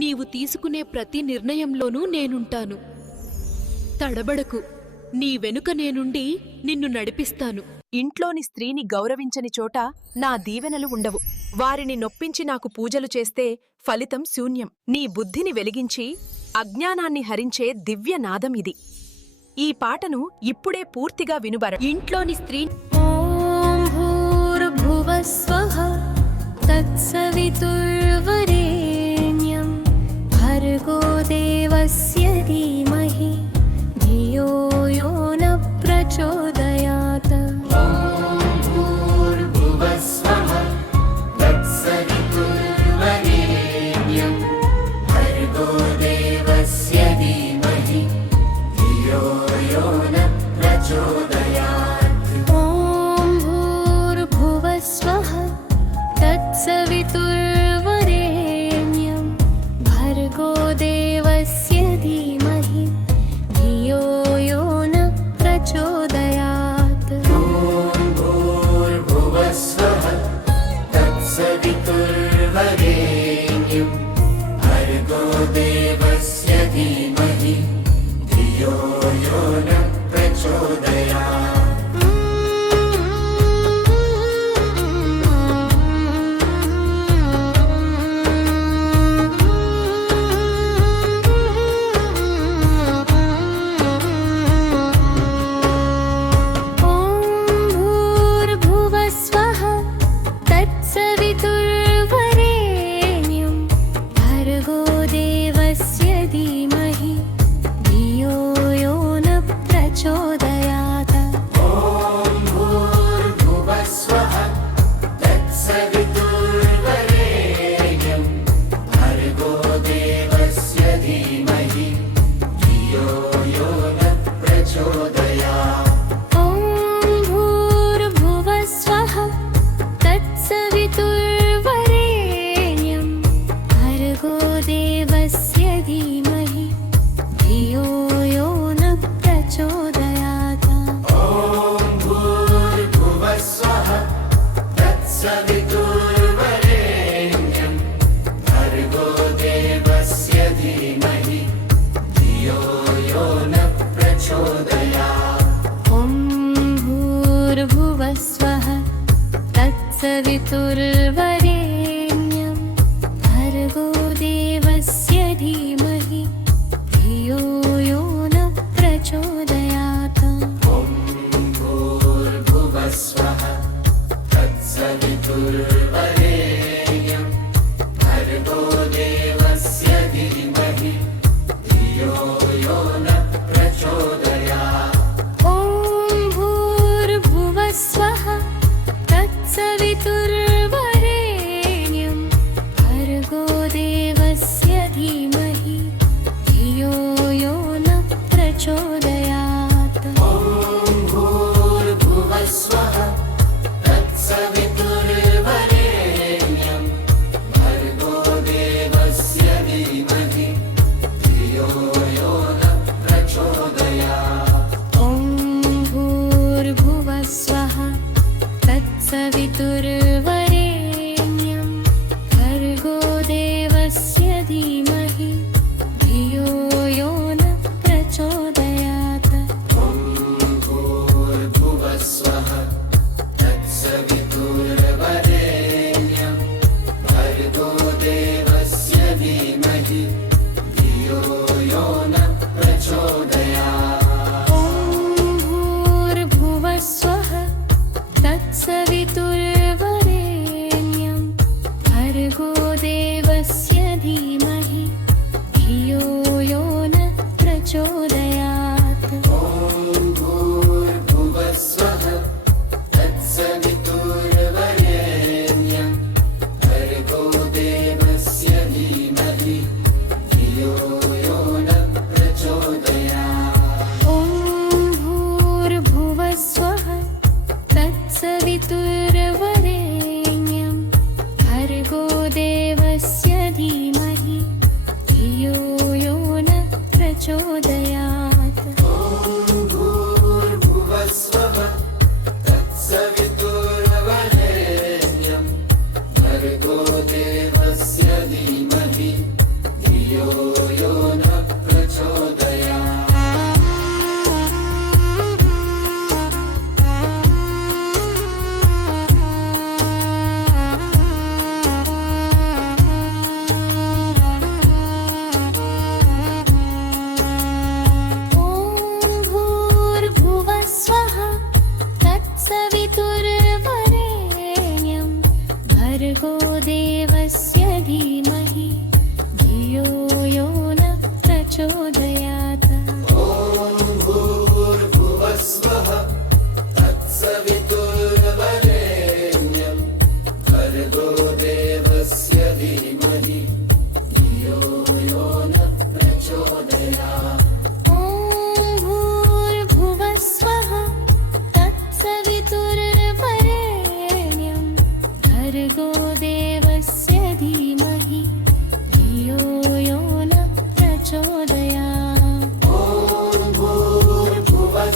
నీవు తీసుకునే ప్రతి నిర్ణయంలోనూ నేనుంటాను. తడబడకు, నీ వెనుక నేనుండి నిన్ను నడిపిస్తాను. ఇంట్లోని స్త్రీని గౌరవించని చోట నా దీవెనలు ఉండవు. వారిని నొప్పించి నాకు పూజలు చేస్తే ఫలితం శూన్యం. నీ బుద్ధిని వెలిగించి అజ్ఞానాన్ని హరించే దివ్యనాదం ఇది. ఈ పాటను ఇప్పుడే పూర్తిగా వినుబర. ఇంట్లోని స్త్రీ ఓం భూర్భువస్వః తత్సవితుర్వరేణ్యం భర్గో దేవస్య ధీమహి ధియో యో న ప్రచోదయాత్. सवितुर्वरेण्यं भर्गो देवस्य धीमहि धियो यो न प्रचोदयात्. ॐ भूर्भुवस्वः तत्सवितुर्वरेण्यं भर्गो देवस्य धीमहि धियो यो न प्रचोदयात्. ॐ भूर्भुवस्वः तत्सवितुर्वरेण्यं भर्गो देवस्य धीमहि धियो यो न प्रचोदयात्. ॐ भूर्भुवस्वः तत्सवितुर्वरेण्यं भर्गो देवस्य धीमहि धियो यो न प्रचोदयात्. ॐ भूर्भुवस्वः तत्सवितुर्वरेण्यं भर्गो देवस्य धीमहि धियो यो न प्रचोदयात्. ॐ भूर्भुवस्वः तत्सवितुर्वरेण्यं भर्गो देवस्य धीमहि धियो यो न प्रचोदयात्. ॐ भूर्भुवस्वः तत्सवितुर्वरेण्यं भर्गो देवस्य धीमहि धियो यो न प्रचोदयात्. ॐ भूर्भुवस्वः तत्सवितुर्वरेण्यं भर्गो देवस्य धीमहि धियो यो न प्रचोदयात्. ॐ भूर्भुवस्वः तत्सवितुर्वरेण्यं भर्गो देवस्य धीमहि धियो यो न प्रचोदयात्. ॐ भूर्भुवस्वः तत्सवितुर्वरेण्यं भर्गो देवस्य धीमहि ॐ भूर्भुवः स्वः तत्सवितुर्वरेण्यं भर्गो देवस्य धीमहि धियो यो नः प्रचोदयात् ॐ भूर्भुवः स्वः तत्सवितुर्वरेण्यं भर्गो देवस्य धीमहि धियो यो नः प्रचोदयात् ॐ भूर्भुवः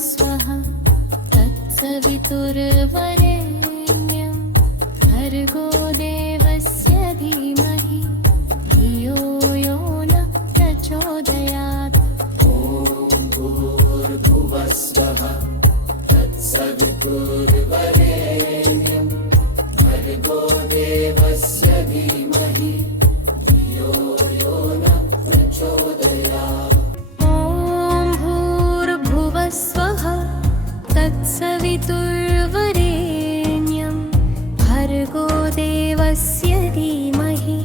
स्वः तत्सवितुर्वरेण्यं भर्गो देवस्य धीमहि धियो यो नः प्रचोदयात् ॐ भूर्भुवः स्वः तत्सवितुर्वरेण्यं भर्गो देवस्य धीमहि धियो यो नः प्रचोदयात् ॐ भूर्भुवः स्वः तत्सवितुर्वरेण्यं भर्गो देवस्य धीमहि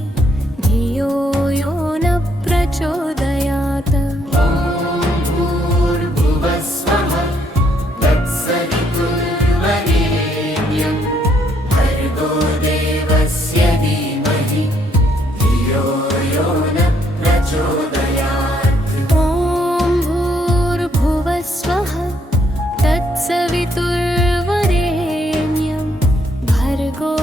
धियो यो नः प्रचोदयात् ॐ भूर्भुवः स्वः तत्सवितुर्वरेण्यं भर्गो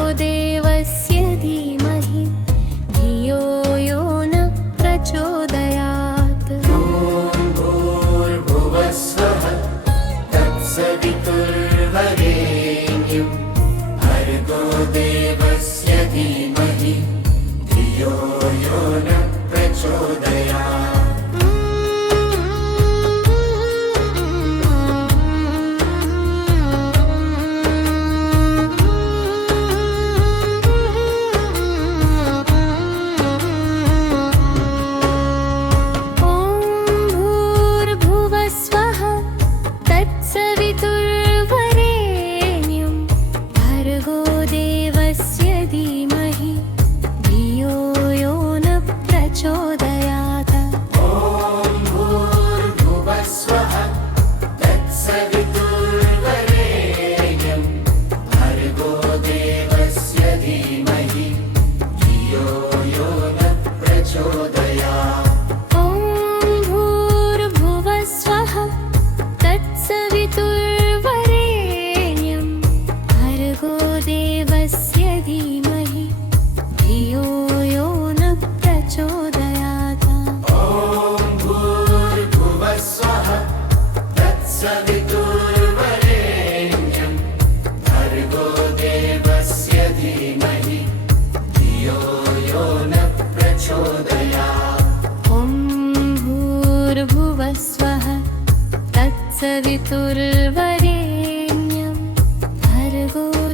देवस्य धीमहि धियो यो नः प्रचोदयात् ॐ भूर्भुवः स्वः तत्सवितुर्वरेण्यं भर्गो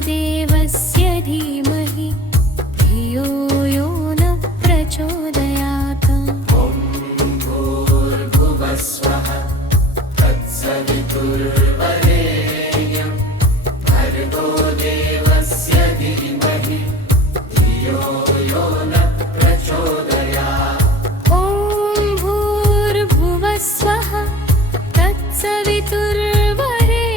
देवस्य धीमहि धियो यो नः प्रचोदयात् ॐ भूर्भुवः स्वः तत्सवितुर्वरेण्यं भर्गो देवस्य धीमहि धियो यो नः प्रचोदयात् ॐ भूर्भुवः स्वः तत्सवितुर्वरेण्यं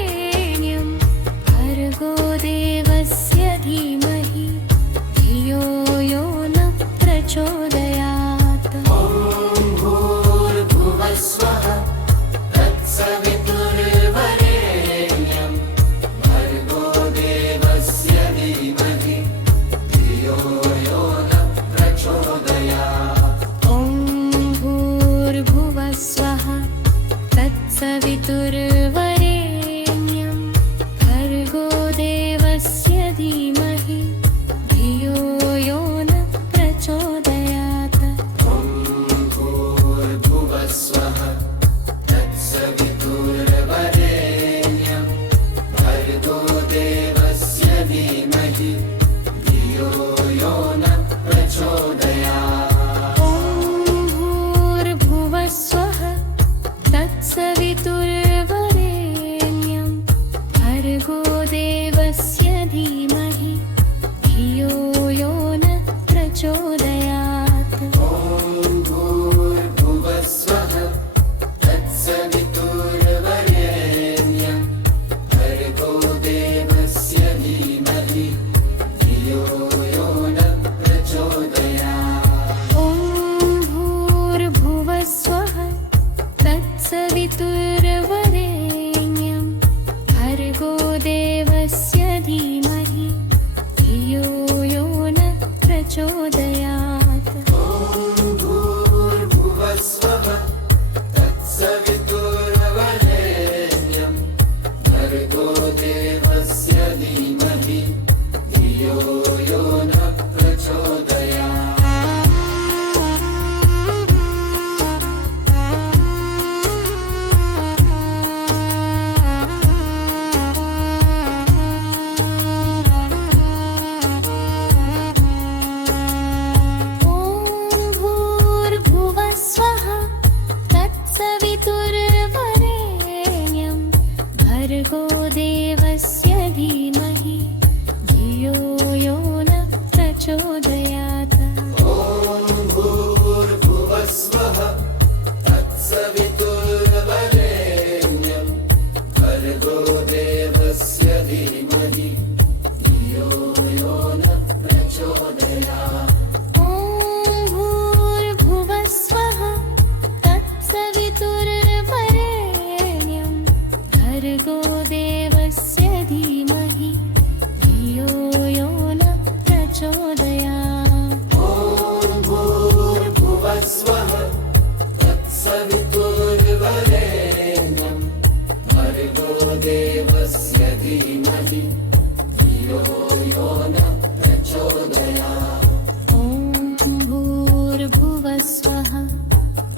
ॐ भूर्भुवः स्वः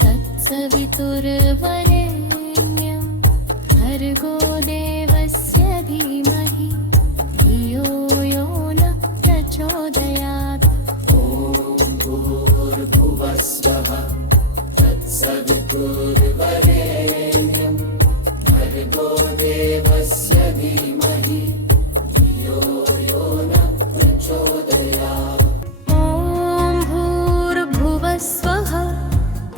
तत्सवितुर्वरेण्यं भर्गो देवस्य धीमहि धियो यो नः प्रचोदयात् ॐ भूर्भुवः स्वः तत्सवितुर्वरेण्यं भर्गो देवस्य धीमहि धियो यो नः प्रचोदयात् ॐ भूर्भुवः स्वः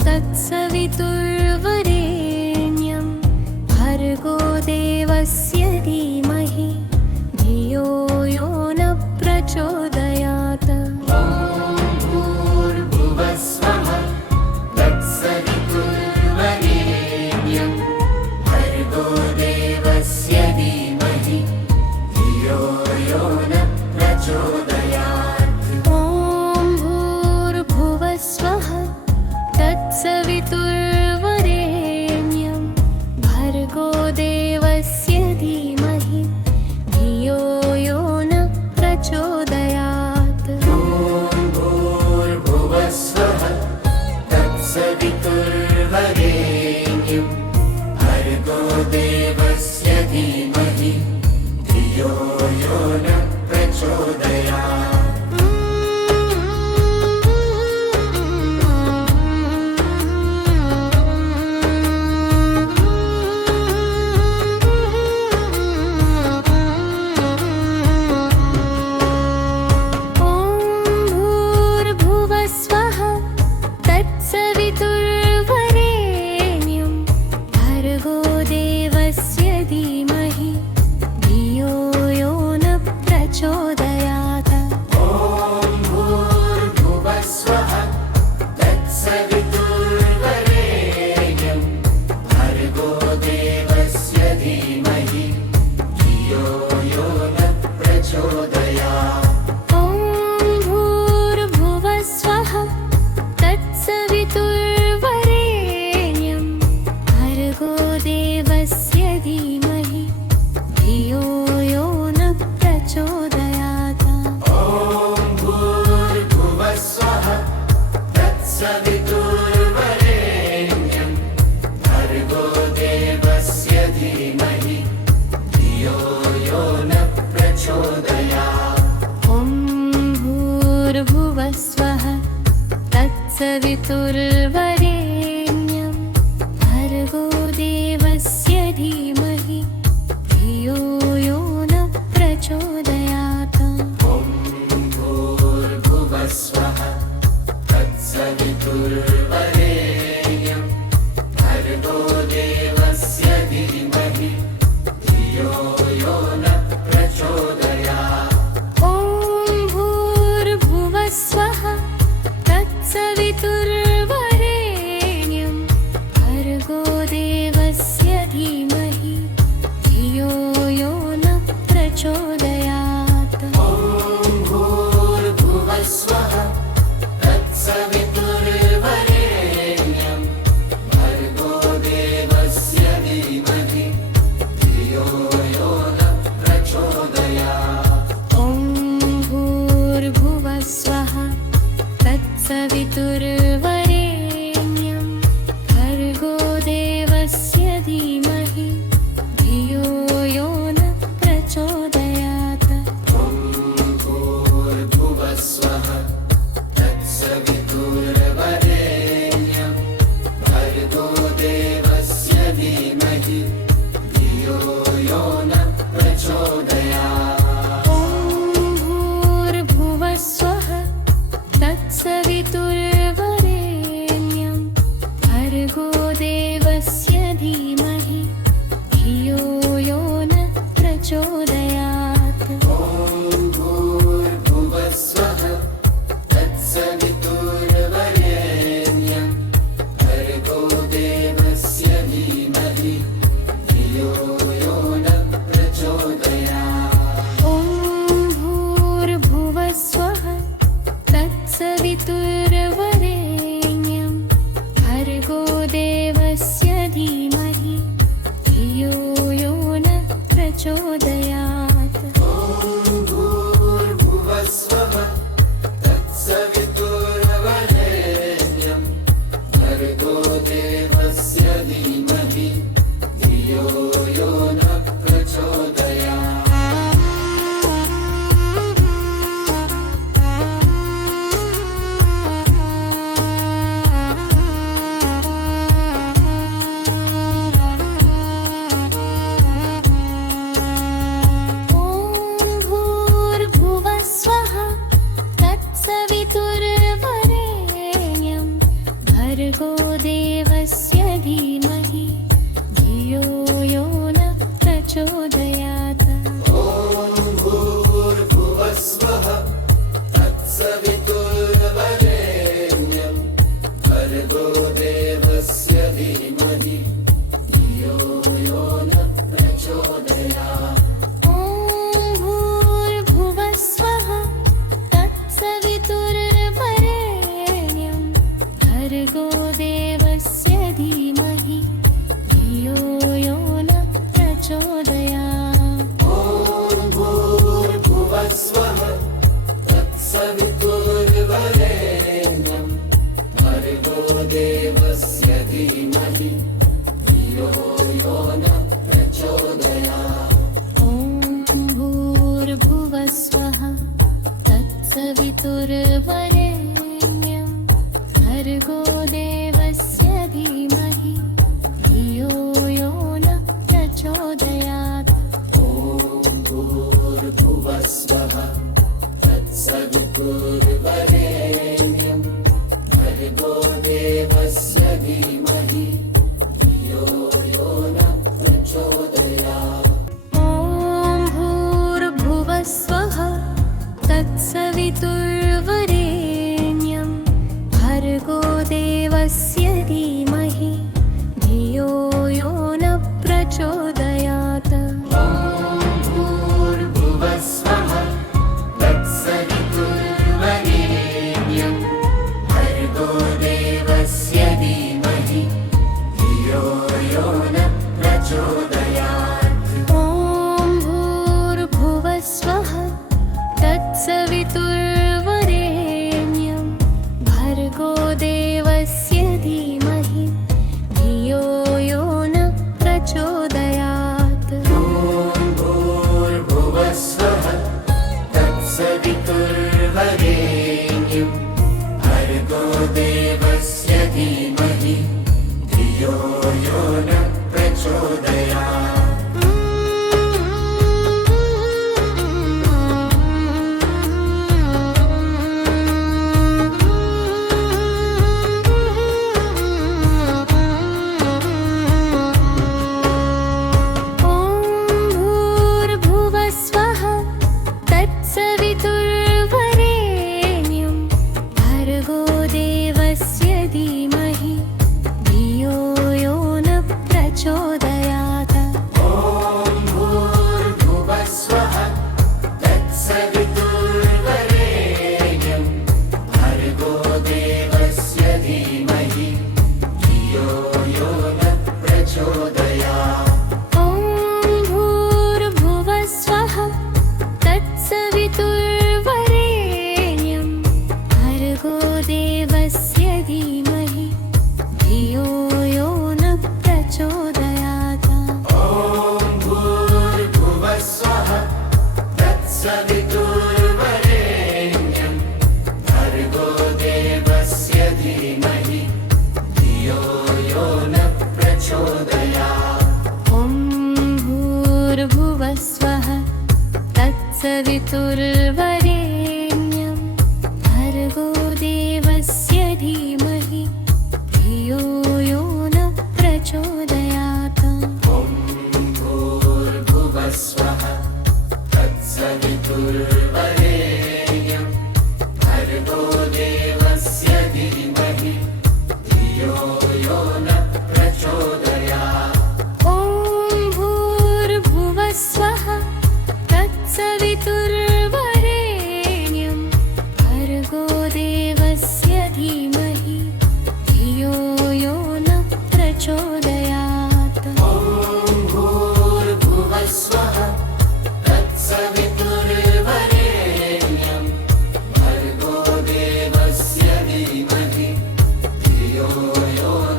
तत्सवितुर्वरेण्यं भर्गो देवस्य धीमहि धियो यो नः प्रचोदयात् ॐ भूर्भुवः स्वः तत्सवितुर्वरेण्यं भर्गो देवस्य धीमहि धियो यो नः प्रचोदयात् ॐ भूर्भुवः स्वः तत्सवितुर्वरेण्यं भर्गो देवस्य धीमहि धियो यो नः प्रचोदयात् ॐ भूर्भुवः स्वः तत्सवितुर्वरेण्यं भर्गो देवस्य धीमहि धियो यो नः प्रचोदयात् ॐ भूर्भुवः स्वः तत्सवितुर्वरेण्यं Yo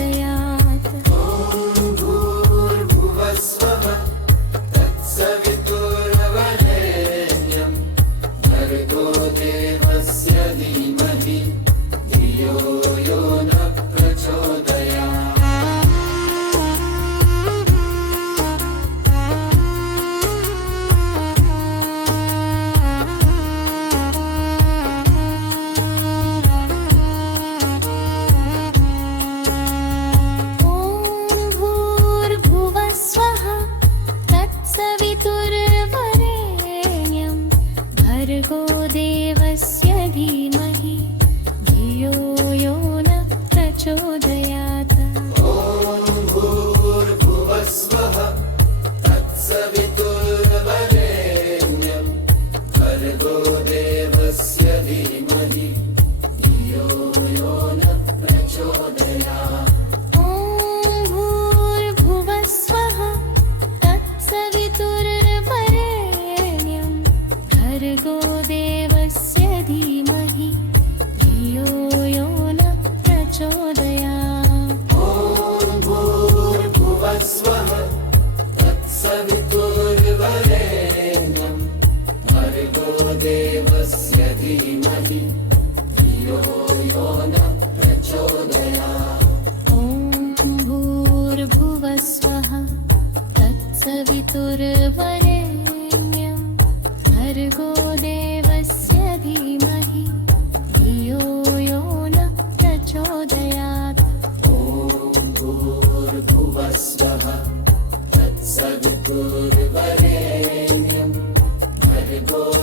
प्रचोदयात्। भर्गो देवस्य धीमहि धियो यो न प्रचोदयात्। ॐ भूर्भुवः स्वः तत्सवितुर्वरेण्यं भर्गो देवस्य धीमहि धियो यो न प्रचोदयात्। ॐ भूर्भुवः स्वः तत्सवितुर्वरेण्यं भर्गो देवस्य धीमहि धियो यो न प्रचोदयात्। ॐ भूर्भुवः स्वः तत्सवितुर्वरेण्यं भर्गो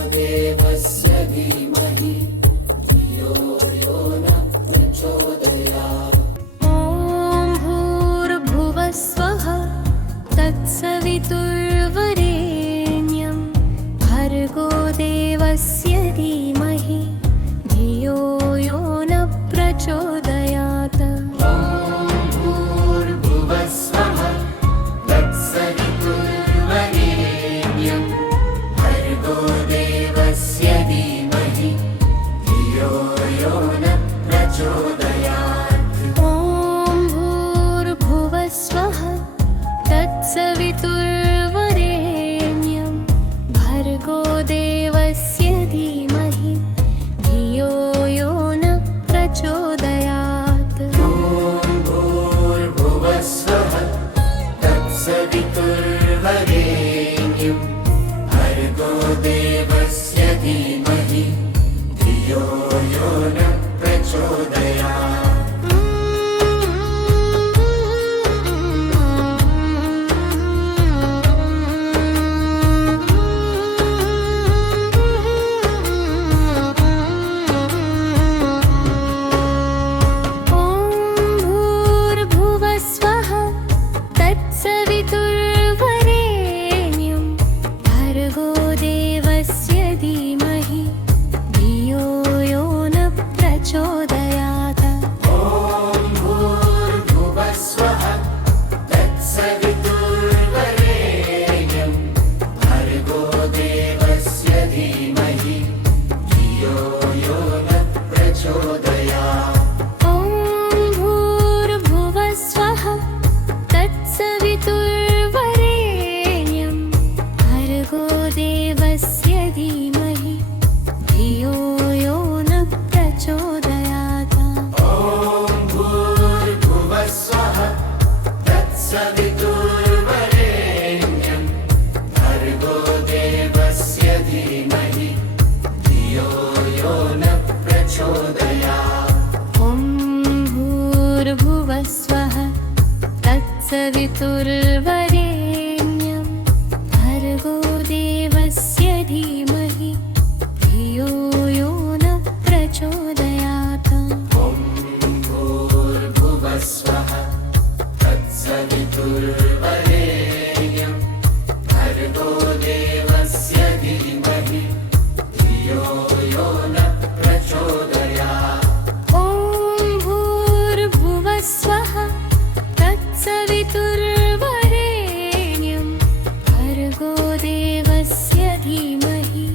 देवस्य धीमहि धियो यो न प्रचोदयात्। ॐ भूर्भुवः स्वः तत्सवितुर्वरेण्यं भर्गो देवस्य धीमहि धियो यो न प्रचोदयात्। सवितुर्वरेण्यं भर्गो देवस्य धीमहि धियो यो न प्रचोदयात्। भूर्भुवस्वः तत्सवितुर्वरेण्यं भर्गो देवस्य धीमहि धियो यो न प्रचोदयात्। ॐ भूर्भुवः स्वः तत्सवितुर्वरेण्यं भर्गो देवस्य धीमहि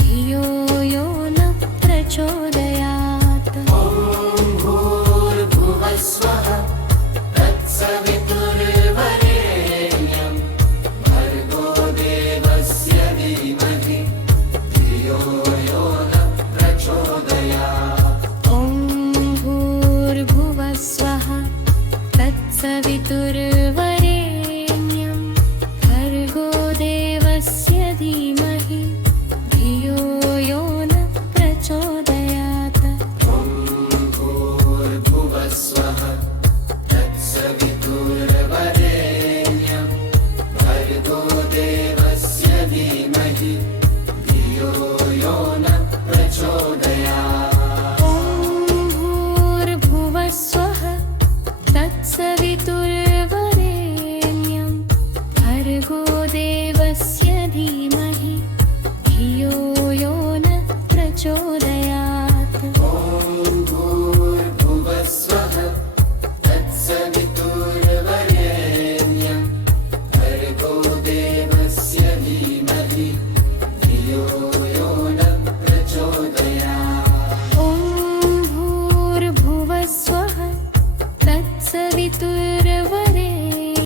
धियो यो न प्रचोदयात्। भूर्भुवस्वः तत्सवितुर्वरेण्यं भर्गो देवस्य धीमहि धियो यो न प्रचोदयात्। भूर्भुवस्वः तत्सवितुर्वरेण्यं भर्गो देवस्य धीमहि धियो यो न प्रचोदयात्। भूर्भुवस्वः तत्सवितुर्वरेण्यं भर्गो देवस्य धीमहि धियो यो न प्रचोदयात्। भूर्भुवस्वः तत्सवितुर्वरेण्यं भर्गो देवस्य धीमहि धियो यो न प्रचोदयात्। भूर्भुवस्वः तत्सवितुर्वरेण्यं